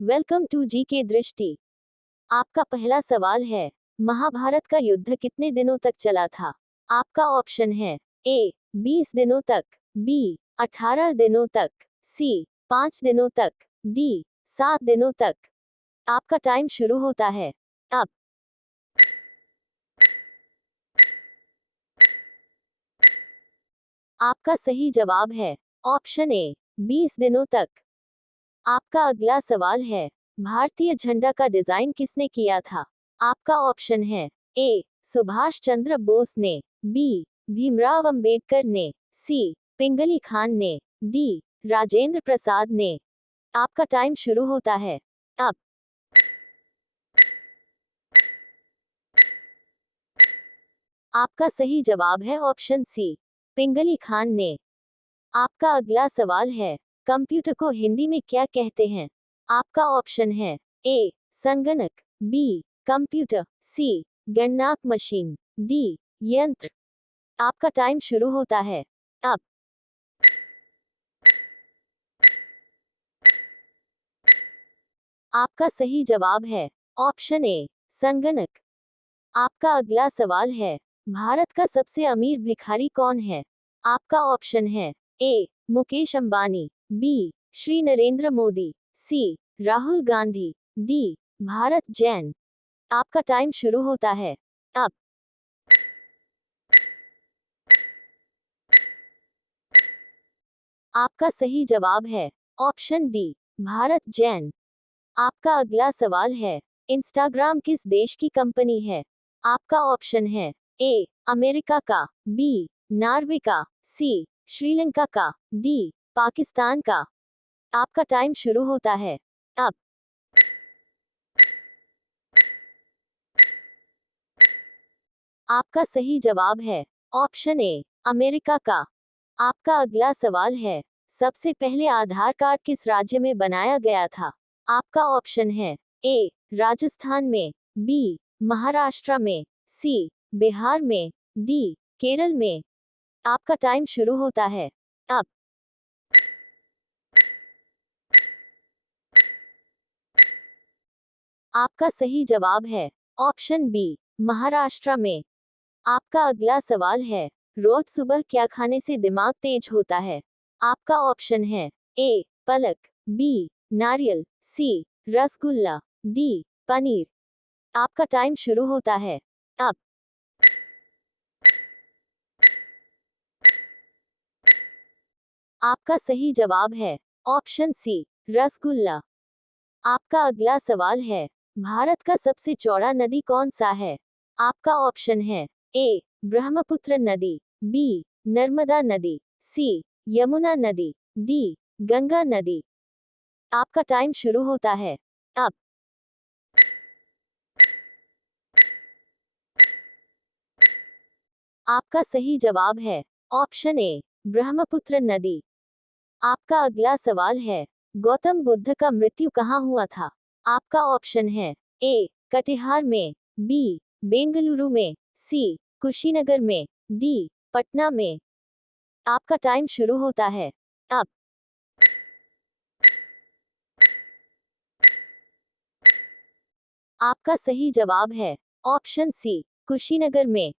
Welcome to जी के दृष्टि। आपका पहला सवाल है, महाभारत का युद्ध कितने दिनों तक चला था? आपका ऑप्शन है ए 20 दिनों तक, बी 18 दिनों तक, सी 5 दिनों तक, डी 7 दिनों तक। आपका टाइम शुरू होता है अब। आपका सही जवाब है ऑप्शन ए 20 दिनों तक। आपका अगला सवाल है, भारतीय झंडा का डिजाइन किसने किया था? आपका ऑप्शन है ए सुभाष चंद्र बोस ने, बी भीमराव अंबेडकर ने, सी पिंगली खान ने, डी राजेंद्र प्रसाद ने। आपका टाइम शुरू होता है अब। आपका सही जवाब है ऑप्शन सी पिंगली खान ने। आपका अगला सवाल है, कंप्यूटर को हिंदी में क्या कहते हैं? आपका ऑप्शन है ए संगणक, बी कंप्यूटर, सी गणनाक मशीन, डी यंत्र। आपका टाइम शुरू होता है अब। आपका सही जवाब है ऑप्शन ए संगणक। आपका अगला सवाल है, भारत का सबसे अमीर भिखारी कौन है? आपका ऑप्शन है ए मुकेश अंबानी, बी श्री नरेंद्र मोदी, सी राहुल गांधी, डी भारत जैन। आपका टाइम शुरू होता है अब। आपका सही जवाब है ऑप्शन डी भारत जैन। आपका अगला सवाल है, इंस्टाग्राम किस देश की कंपनी है? आपका ऑप्शन है ए अमेरिका का, बी नॉर्वे का, सी श्रीलंका का, डी पाकिस्तान का। आपका टाइम शुरू होता है अब। आपका सही जवाब है ऑप्शन ए अमेरिका का। आपका अगला सवाल है, सबसे पहले आधार कार्ड किस राज्य में बनाया गया था? आपका ऑप्शन है ए राजस्थान में, बी महाराष्ट्र में, सी बिहार में, डी केरल में। आपका टाइम शुरू होता है अब। आपका सही जवाब है ऑप्शन बी महाराष्ट्र में। आपका अगला सवाल है, रोज सुबह क्या खाने से दिमाग तेज होता है? आपका ऑप्शन है ए पलक, बी नारियल, सी रसगुल्ला, डी पनीर। आपका टाइम शुरू होता है अब। आपका सही जवाब है ऑप्शन सी रसगुल्ला। आपका अगला सवाल है, भारत का सबसे चौड़ा नदी कौन सा है? आपका ऑप्शन है ए ब्रह्मपुत्र नदी, बी नर्मदा नदी, सी यमुना नदी, डी गंगा नदी। आपका टाइम शुरू होता है अब। आपका सही जवाब है ऑप्शन ए ब्रह्मपुत्र नदी। आपका अगला सवाल है, गौतम बुद्ध का मृत्यु कहाँ हुआ था? आपका ऑप्शन है ए कटिहार में, बी बेंगलुरु में, सी कुशीनगर में, डी पटना में। आपका टाइम शुरू होता है अब। आपका सही जवाब है ऑप्शन सी कुशीनगर में।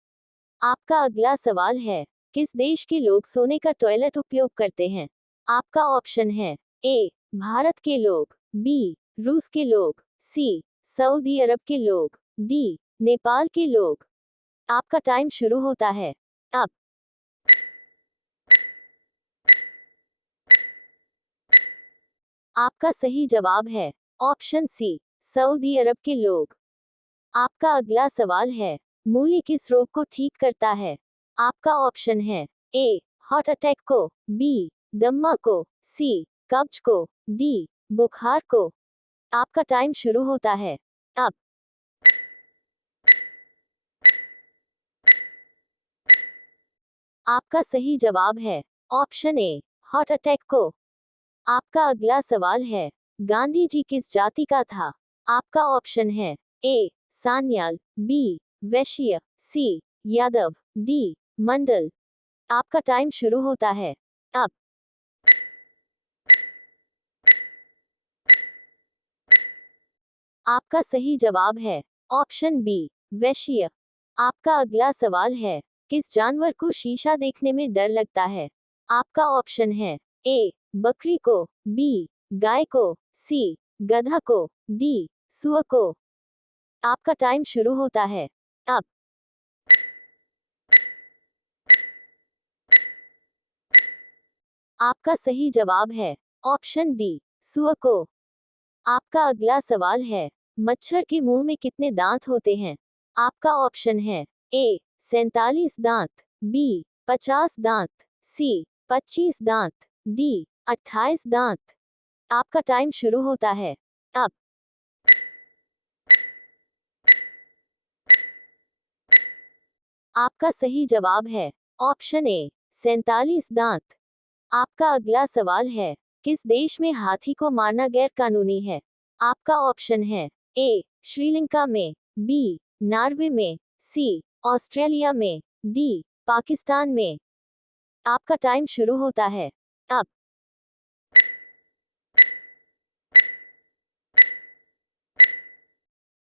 आपका अगला सवाल है, किस देश के लोग सोने का टॉयलेट उपयोग करते हैं? आपका ऑप्शन है ए भारत के लोग, बी रूस के लोग, सी सऊदी अरब के लोग, डी नेपाल के लोग। आपका टाइम शुरू होता है अब। आपका सही जवाब है ऑप्शन सी सऊदी अरब के लोग। आपका अगला सवाल है, मूली किस रोग को ठीक करता है? आपका ऑप्शन है ए हार्ट अटैक को, बी दम्मा को, सी कब्ज को, डी बुखार को। आपका टाइम शुरू होता है अब। आपका सही जवाब है ऑप्शन ए हार्ट अटैक को। आपका अगला सवाल है, गांधी जी किस जाति का था? आपका ऑप्शन है ए सान्याल, बी वैश्य, सी यादव, डी मंडल। आपका टाइम शुरू होता है अब। आपका सही जवाब है ऑप्शन बी, वैश्य। आपका अगला सवाल है, किस जानवर को शीशा देखने में डर लगता है? आपका ऑप्शन है ए, बकरी को, बी, गाय को, सी, गधा को, डी, सुअर को। आपका टाइम शुरू होता है अब। आपका सही जवाब है ऑप्शन डी, सुअर को। आपका अगला सवाल है, मच्छर के मुंह में कितने दांत होते हैं? आपका ऑप्शन है ए, 47 दांत, बी, 50 दांत, सी, 25 दांत, डी, 28 दांत। आपका टाइम शुरू होता है अब। आपका सही जवाब है ऑप्शन ए, 47 दांत। आपका अगला सवाल है, किस देश में हाथी को मारना गैर कानूनी है? आपका ऑप्शन है ए, श्रीलंका में, बी, नॉर्वे में, सी, ऑस्ट्रेलिया में, डी, पाकिस्तान में। आपका टाइम शुरू होता है अब।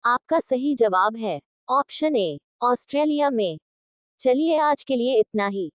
आपका सही जवाब है ऑप्शन ए, ऑस्ट्रेलिया में। चलिए आज के लिए इतना ही।